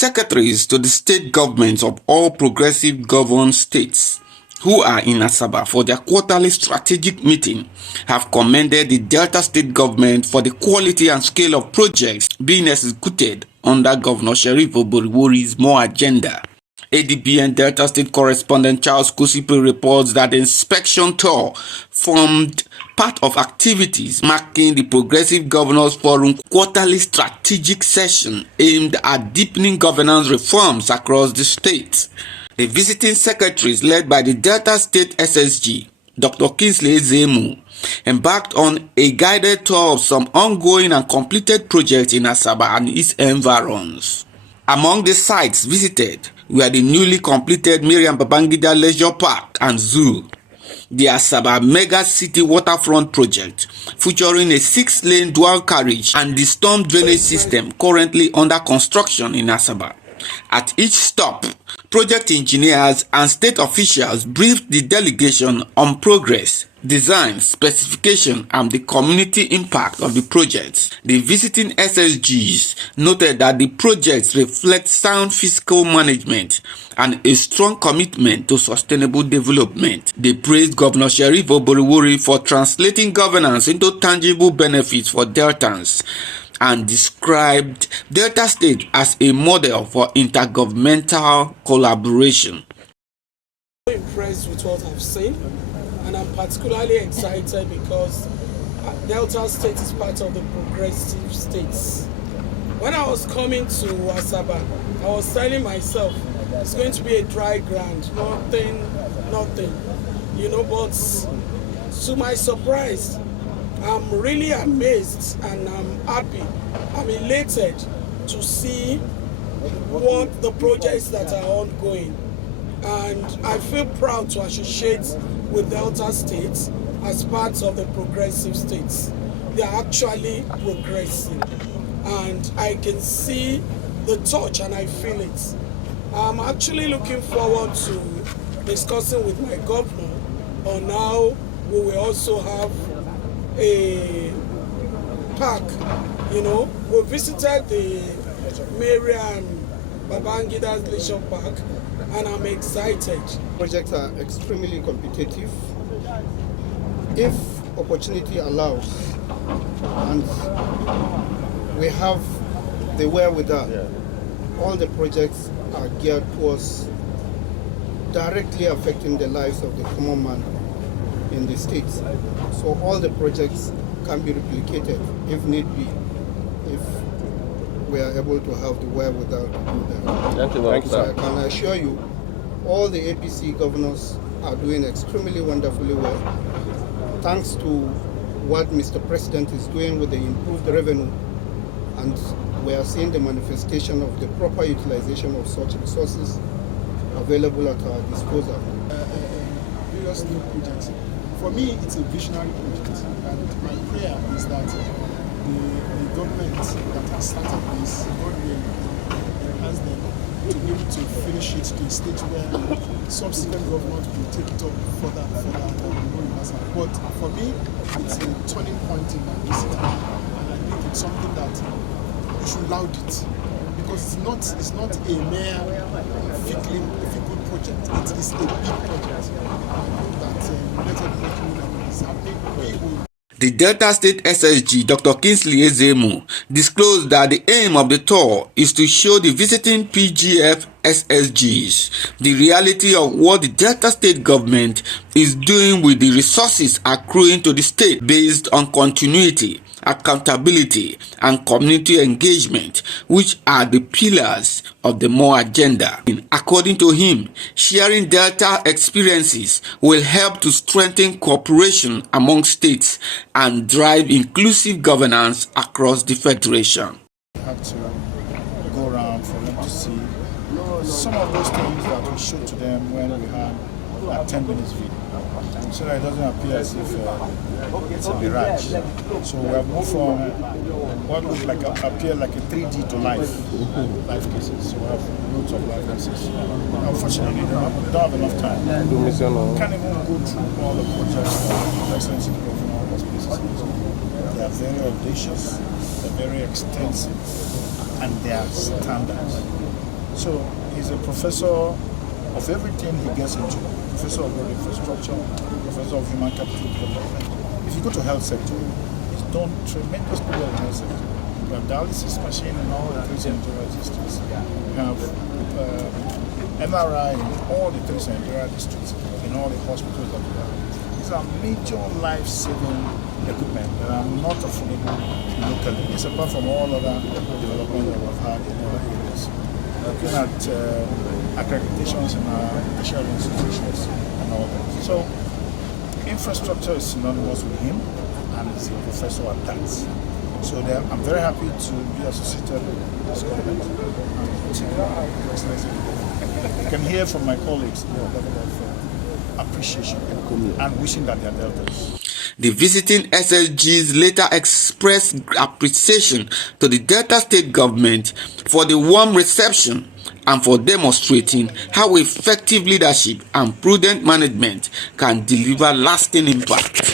Secretaries to the state governments of all progressive governed states who are in Asaba for their quarterly strategic meeting have commended the Delta State government for the quality and scale of projects being executed under Governor Sheriff Oborevwori's more agenda. ADB and Delta State correspondent Charles Kusipe reports that the inspection tour formed part of activities marking the Progressive Governors Forum quarterly strategic session aimed at deepening governance reforms across the state. The visiting secretaries led by the Delta State SSG, Dr. Kingsley Ezemu, embarked on a guided tour of some ongoing and completed projects in Asaba and its environs. Among the sites visited were the newly completed Miriam Babangida Leisure Park and Zoo, the Asaba Mega City Waterfront Project, featuring a 6-lane dual carriage, and the storm drainage system currently under construction in Asaba. At each stop, project engineers and state officials briefed the delegation on progress, design, specification, and the community impact of the projects. The visiting SSGs noted that the projects reflect sound fiscal management and a strong commitment to sustainable development. They praised Governor Sheriff Oborevwori for translating governance into tangible benefits for Deltans and described Delta State as a model for intergovernmental collaboration. I'm impressed with what I've seen, and I'm particularly excited because Delta State is part of the progressive states. When I was coming to Asaba, I was telling myself it's going to be a dry ground, nothing, but to my surprise, I'm really amazed and I'm happy. I'm elated to see what the projects that are ongoing. And I feel proud to associate with Delta States as part of the progressive states. They are actually progressing. And I can see the touch and I feel it. I'm actually looking forward to discussing with my governor on how we will also have a park. We visited the Miriam Babangida's Leisure Park, and I'm excited. Projects are extremely competitive. If opportunity allows, and we have the wherewithal, all the projects are geared towards directly affecting the lives of the common man in the states. So all the projects can be replicated if need be, if we are able to have the wherewithal to do that. Thank you very much, sir. I can assure you, all the APC governors are doing extremely wonderfully well, thanks to what Mr. President is doing with the improved revenue, and we are seeing the manifestation of the proper utilization of such resources available at our disposal. Various new projects. For me, it's a visionary project, and my prayer is that the government that has started this, God will enhance them to be able to finish it to a stage where subsequent government will take it up further But for me, it's a turning point in my city, and I think it's something that we should laud it, because it's not a mere good project. It is a big project that is happening. The Delta State SSG, Dr. Kingsley Ezemu, disclosed that the aim of the tour is to show the visiting PGF SSGs the reality of what the Delta State government is doing with the resources accruing to the state based on continuity, accountability, and community engagement, which are the pillars of the more agenda. According to him, sharing Delta experiences will help to strengthen cooperation among states and drive inclusive governance across the federation. We have to go around for them to see some of those things that we showed to them when we had a 10 minutes video, so that it doesn't appear as if it's a mirage. So we have moved from what would appear like a 3D to life cases. So we have loads of life cases. Unfortunately, they don't have enough time. We can't even go through all the projects that Excellency Governor all those places. They are very audacious, they're very extensive, and they are standards. So he's a professor of everything he gets into. Professor of road infrastructure, professor of human capital development. If you go to health sector, he's done tremendously well in health sector. We have dialysis machine in all the 3 senatorial districts. We have MRI in all the 3 senatorial districts, in all the hospitals that we have. These are major life-saving equipment that are not affordable locally. It's apart from all other development that we've had in other areas. Looking at accreditations in our tertiary institutions and all that. So infrastructure is synonymous with him, and he's a professor at that. So I'm very happy to be associated with this government, and you can hear from my colleagues the level of appreciation and wishing that they are deltas. The visiting SSGs later expressed appreciation to the Delta State government for the warm reception and for demonstrating how effective leadership and prudent management can deliver lasting impact.